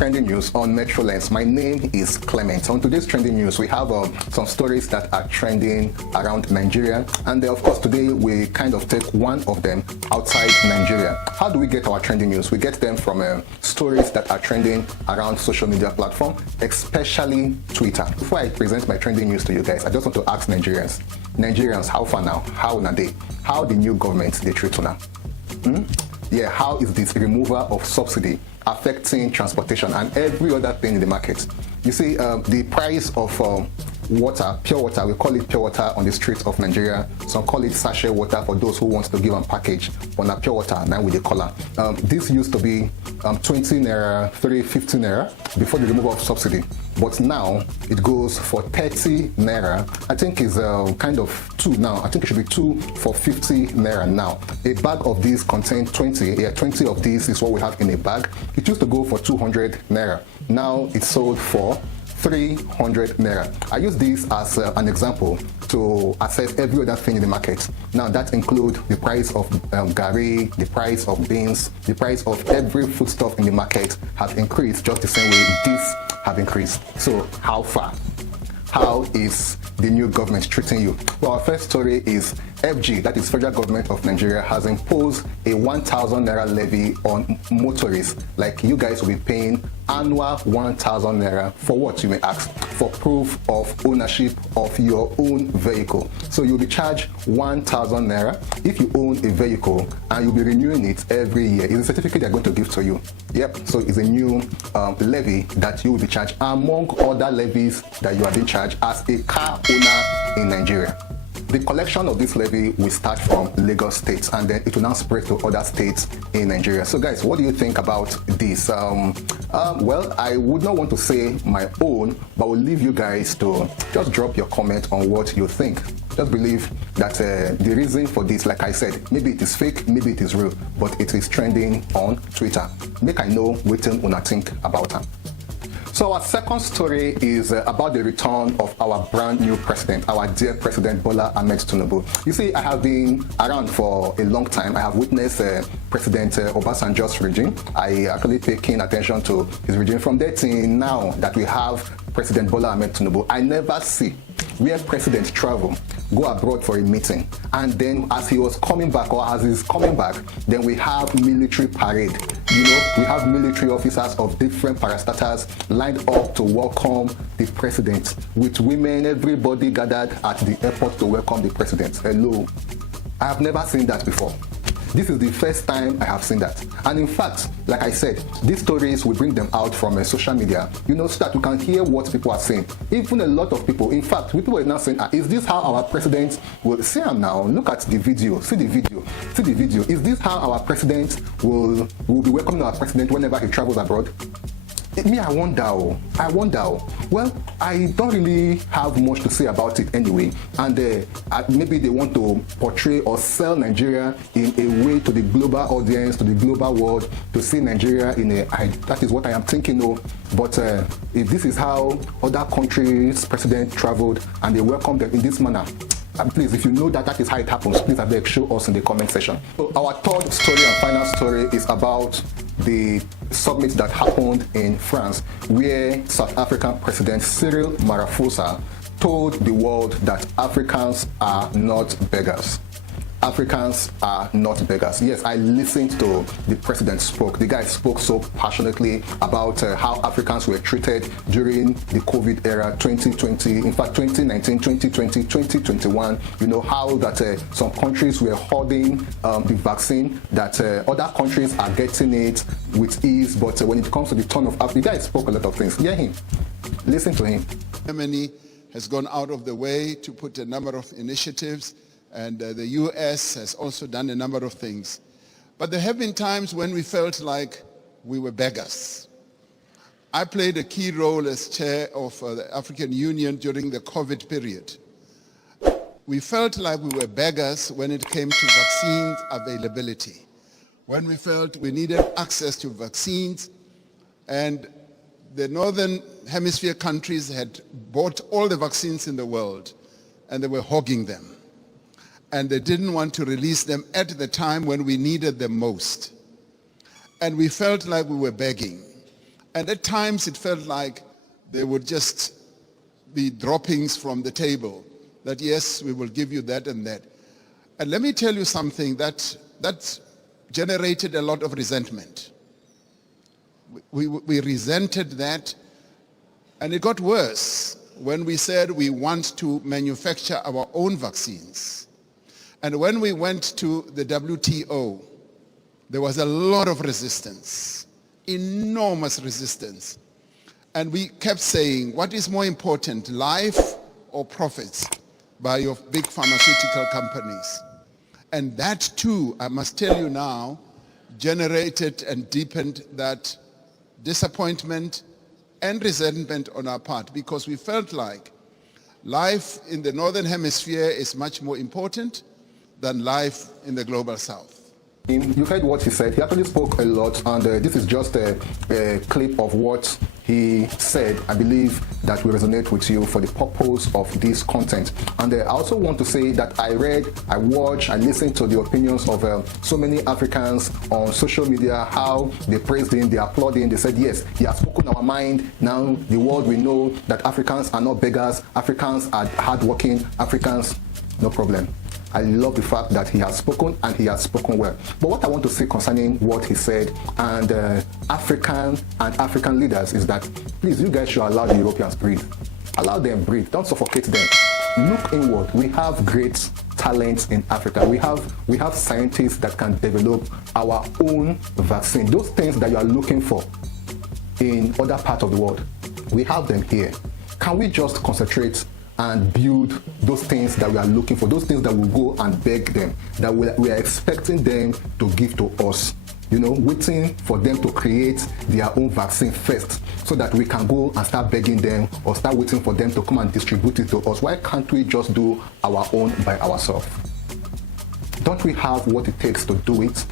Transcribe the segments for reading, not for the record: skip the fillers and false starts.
trending news on Metro Lens. My name is Clement. On today's trending news, we have some stories that are trending around Nigeria, and of course today we kind of take one of them outside Nigeria. How do we get our trending news? We get them from stories that are trending around social media platforms, especially Twitter. Before I present my trending news to you guys, I just want to ask Nigerians, how far now? How na they? How the new government they treat now? Yeah, how is this removal of subsidy affecting transportation and every other thing in the market? You see, the price of water, pure water, we call it pure water on the streets of Nigeria. Some call it sachet water for those who want to give a package on a pure water, now with the color. This used to be 20 naira, 50 naira before the removal of subsidy. But now it goes for 30 naira. I think it's kind of 2 now. I think it should be 2 for 50 naira now. A bag of these contains 20. Yeah, 20 of these is what we have in a bag. It used to go for 200 naira. Now it's sold for 300 naira. I use this as an example to assess every other thing in the market. Now that includes the price of garri, the price of beans, the price of every foodstuff in the market has increased just the same way this have increased. So how far? How is the new government treating you? Well, our first story is FG, that is Federal Government of Nigeria, has imposed a 1,000 naira levy on motorists. Like, you guys will be paying annual 1,000 naira for what, you may ask? For proof of ownership of your own vehicle. So you'll be charged 1,000 naira if you own a vehicle, and you'll be renewing it every year. It's a certificate they're going to give to you. Yep, so it's a new levy that you will be charged among other levies that you are being charged as a car owner in Nigeria. The collection of this levy will start from Lagos State, and then it will now spread to other states in Nigeria. So guys, what do you think about this? Well, I would not want to say my own, but I will leave you guys to just drop your comment on what you think. Just believe that the reason for this, like I said, maybe it is fake, maybe it is real, but it is trending on Twitter. Make I know what you think about it. So our second story is about the return of our brand new president, our dear President Bola Ahmed Tinubu. You see, I have been around for a long time. I have witnessed President Obasanjo's regime. I actually pay keen attention to his regime. From there till now that we have President Bola Ahmed Tinubu, I never see where presidents travel, go abroad for a meeting, and then as he was coming back, or as he's coming back, then we have military parade. You know, we have military officers of different parastatals lined up to welcome the president, with women, everybody gathered at the airport to welcome the president. Hello. I have never seen that before. This is the first time I have seen that. And in fact, like I said, these stories, we bring them out from social media, you know, so that we can hear what people are saying. Even a lot of people, in fact, people are now saying, is this how our president will see him now? Look at the video, see the video, see the video. Is this how our president will be welcoming our president whenever he travels abroad? I wonder. Well, I don't really have much to say about it anyway, and maybe they want to portray or sell Nigeria in a way to the global audience, to the global world, to see Nigeria in a, that is what I am thinking, no. But if this is how other countries' president traveled and they welcome them in this manner, please, if you know that that is how it happens, please beg, show us in the comment section. So our third story and final story is about the summit that happened in France, where South African President Cyril Ramaphosa told the world that Africans are not beggars. Africans are not beggars. Yes, I listened to the president spoke. The guy spoke so passionately about how Africans were treated during the COVID era, 2020, in fact 2019, 2020, 2021. You know, how that some countries were hoarding the vaccine, that other countries are getting it with ease, but when it comes to the turn of Africa, the guy spoke a lot of things. Hear him. Listen to him. Germany has gone out of the way to put a number of initiatives, and the US has also done a number of things. But there have been times when we felt like we were beggars. I played a key role as chair of the African Union during the COVID period. We felt like we were beggars when it came to vaccine availability, when we felt we needed access to vaccines, and the Northern Hemisphere countries had bought all the vaccines in the world, and they were hogging them. And they didn't want to release them at the time when we needed them most. And we felt like we were begging. And at times it felt like there would just be droppings from the table that, yes, we will give you that and that. And let me tell you something that generated a lot of resentment. We resented that, and it got worse when we said we want to manufacture our own vaccines. And when we went to the WTO, there was a lot of resistance, enormous resistance. And we kept saying, what is more important, life or profits by your big pharmaceutical companies? And that too, I must tell you now, generated and deepened that disappointment and resentment on our part, because we felt like life in the Northern Hemisphere is much more important than life in the global South. You heard what he said. He actually spoke a lot, and this is just a clip of what he said. I believe that will resonate with you for the purpose of this content. And I also want to say that I read, I watched, I listened to the opinions of so many Africans on social media, how they praised him, they applauded him, they said, yes, he has spoken our mind. Now the world will know that Africans are not beggars, Africans are hardworking, Africans, no problem. I love the fact that he has spoken, and he has spoken well. But what I want to say concerning what he said and African leaders is that, please, you guys should allow the Europeans breathe. Allow them breathe. Don't suffocate them. Look inward. We have great talents in Africa. We have scientists that can develop our own vaccine. Those things that you are looking for in other parts of the world, we have them here. Can we just concentrate and build those things that we are looking for, those things that we go and beg them, that we are expecting them to give to us, waiting for them to create their own vaccine first, so that we can go and start begging them or start waiting for them to come and distribute it to us. Why can't we just do our own by ourselves? Don't we have what it takes to do it?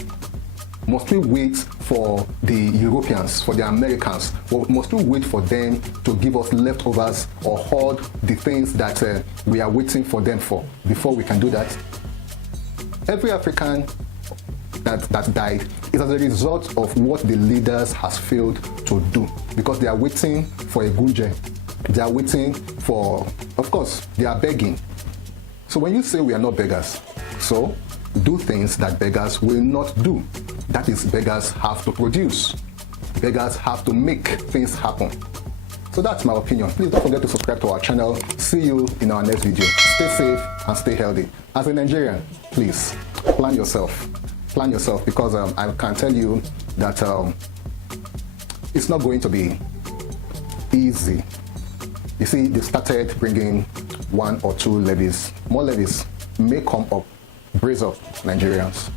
Must we wait for the Europeans, for the Americans? Or must we wait for them to give us leftovers or hoard the things that we are waiting for them for before we can do that? Every African that died is as a result of what the leaders has failed to do, because they are waiting for a gunje. They are waiting for, of course, they are begging. So when you say we are not beggars, so do things that beggars will not do. That is, beggars have to produce. Beggars have to make things happen. So that's my opinion. Please don't forget to subscribe to our channel. See you in our next video. Stay safe and stay healthy. As a Nigerian, please plan yourself. Plan yourself, because I can tell you that it's not going to be easy. You see, they started bringing 1 or 2 levies. More levies may come up. Brace up, Nigerians.